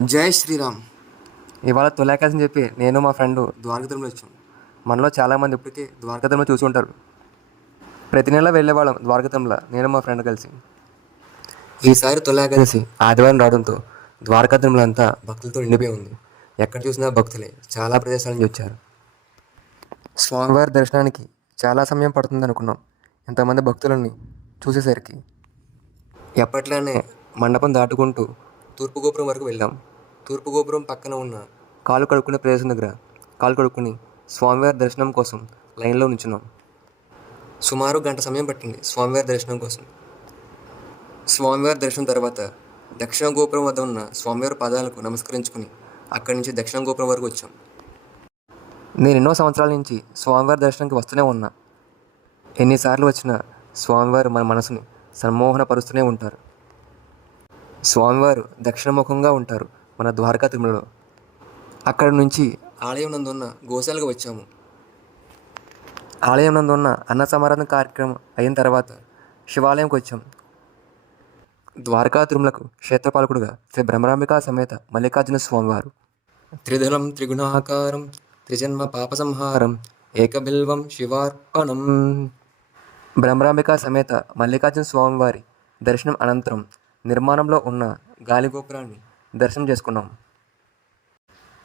జై శ్రీరామ్. ఇవాళ తొలేకాశ్ అని చెప్పి నేను మా ఫ్రెండ్ ద్వారకతిరుమల వచ్చాం. మనలో చాలామంది ఇప్పటికీ ద్వారకతిరుమల చూసి ఉంటారు. ప్రతి నెల వెళ్ళేవాళ్ళం ద్వారకతిరుమల నేను మా ఫ్రెండ్ కలిసి. ఈసారి తొలేకాదశి ఆదివారం రావడంతో ద్వారకా తిరుమల అంతా భక్తులతో నిండిపోయి ఉంది. ఎక్కడ చూసినా భక్తులే చాలా ప్రదేశాల నుంచి వచ్చారు. స్వామివారి దర్శనానికి చాలా సమయం పడుతుంది అనుకున్నాం. ఇంతమంది భక్తులని చూసేసరికి ఎప్పట్లానే మండపం దాటుకుంటూ తూర్పు గోపురం వరకు వెళ్ళాం. తూర్పు గోపురం పక్కన ఉన్న కాలు కడుక్కునే ప్రదేశం దగ్గర కాలు కడుక్కుని స్వామివారి దర్శనం కోసం లైన్లో నుంచున్నాం. సుమారు గంట సమయం పట్టింది స్వామివారి దర్శనం కోసం. స్వామివారి దర్శనం తర్వాత దక్షిణ గోపురం వద్ద ఉన్న స్వామివారి పాదాలకు నమస్కరించుకుని అక్కడి నుంచి దక్షిణ గోపురం వరకు వచ్చాం. నేను ఎన్నో సంవత్సరాల నుంచి స్వామివారి దర్శనానికి వస్తూనే ఉన్నా. ఎన్నిసార్లు వచ్చినా స్వామివారు మన మనసుని సన్మోహనపరుస్తూనే ఉంటారు. స్వామివారు దక్షిణముఖంగా ఉంటారు మన ద్వారకా తిరుమలలో. అక్కడి నుంచి ఆలయం నందున్న గోశాలకు వచ్చాము. ఆలయం నందున్న అన్న సమారాధన కార్యక్రమం అయిన తర్వాత శివాలయంకి వచ్చాం. ద్వారకా తిరుమలకు క్షేత్రపాలకుడుగా శ్రీ బ్రహ్మరాంబికా సమేత మల్లికార్జున స్వామివారు. త్రిధనం త్రిగుణాకారం త్రిజన్మ పాప సంహారం ఏకబిల్వం శివార్పణం. బ్రహ్మరాంబిక సమేత మల్లికార్జున స్వామివారి దర్శనం అనంతరం నిర్మాణంలో ఉన్న గాలిగోపురాన్ని దర్శనం చేసుకున్నాం.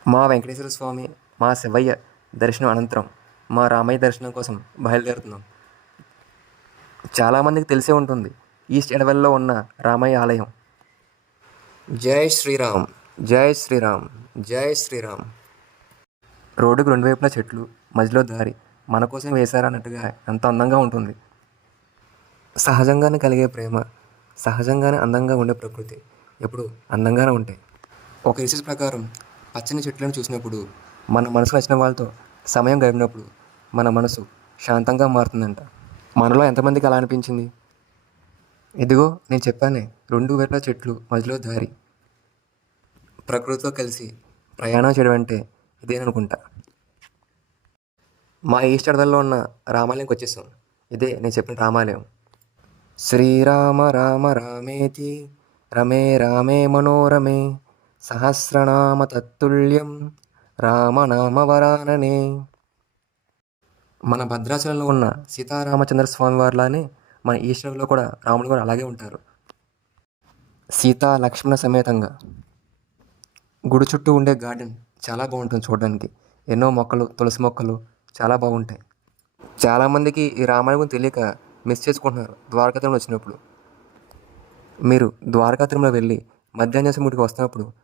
మా వెంకటేశ్వర స్వామి మా శివయ్య దర్శనం అనంతరం మా రామయ్య దర్శనం కోసం బయలుదేరుతున్నాం. చాలామందికి తెలిసే ఉంటుంది ఈస్ట్ ఎడవల్లో ఉన్న రామయ్య ఆలయం. జై శ్రీరామ్ జై శ్రీరామ్ జై శ్రీరామ్. రోడ్డుకు రెండు వైపులా చెట్లు మధ్యలో దారి మన కోసం వేశారన్నట్టుగా ఎంత అందంగా ఉంటుంది. సహజంగానే కలిగే ప్రేమ సహజంగానే అందంగా ఉండే ప్రకృతి. ఎప్పుడు? అందంగానే ఉంటాయి ఒక రీసెర్చ్ ప్రకారం పచ్చని చెట్లను చూసినప్పుడు మన మనసు నచ్చిన వాళ్ళతో సమయం గడిపినప్పుడు మన మనసు శాంతంగా మారుతుందంట. మనలో ఎంతమందికి అలా అనిపించింది? ఇదిగో నేను చెప్పానే రెండు వేల చెట్లు మధ్యలో దారి. ప్రకృతితో కలిసి ప్రయాణం చేయడం అంటే ఇదేననుకుంటా మా ఈస్ట్ అడదల్లో ఉన్న రామాలయంకి వచ్చేసాం. ఇదే నేను చెప్పిన రామాలయం. శ్రీరామ రామ రామేతి రమే రామే మనోరమే సహస్రనామ తత్తుల్యం రామనామ మన భద్రాచలంలో ఉన్న సీతారామచంద్ర స్వామి వారిలానే మన ఈశ్వరులో కూడా రాముడు కూడా అలాగే ఉంటారు. సీతా లక్ష్మణ సమేతంగా గుడి చుట్టూ ఉండే గార్డెన్ చాలా బాగుంటుంది చూడడానికి. ఎన్నో మొక్కలు తులసి మొక్కలు చాలా బాగుంటాయి. చాలామందికి ఈ రామాయణం గురించి తెలియక మిస్ చేసుకుంటున్నారు. ద్వారకా తిరుమల వచ్చినప్పుడు. మీరు ద్వారకా తిరుమల వెళ్ళి మధ్యాహ్న గుడికి వస్తున్నప్పుడు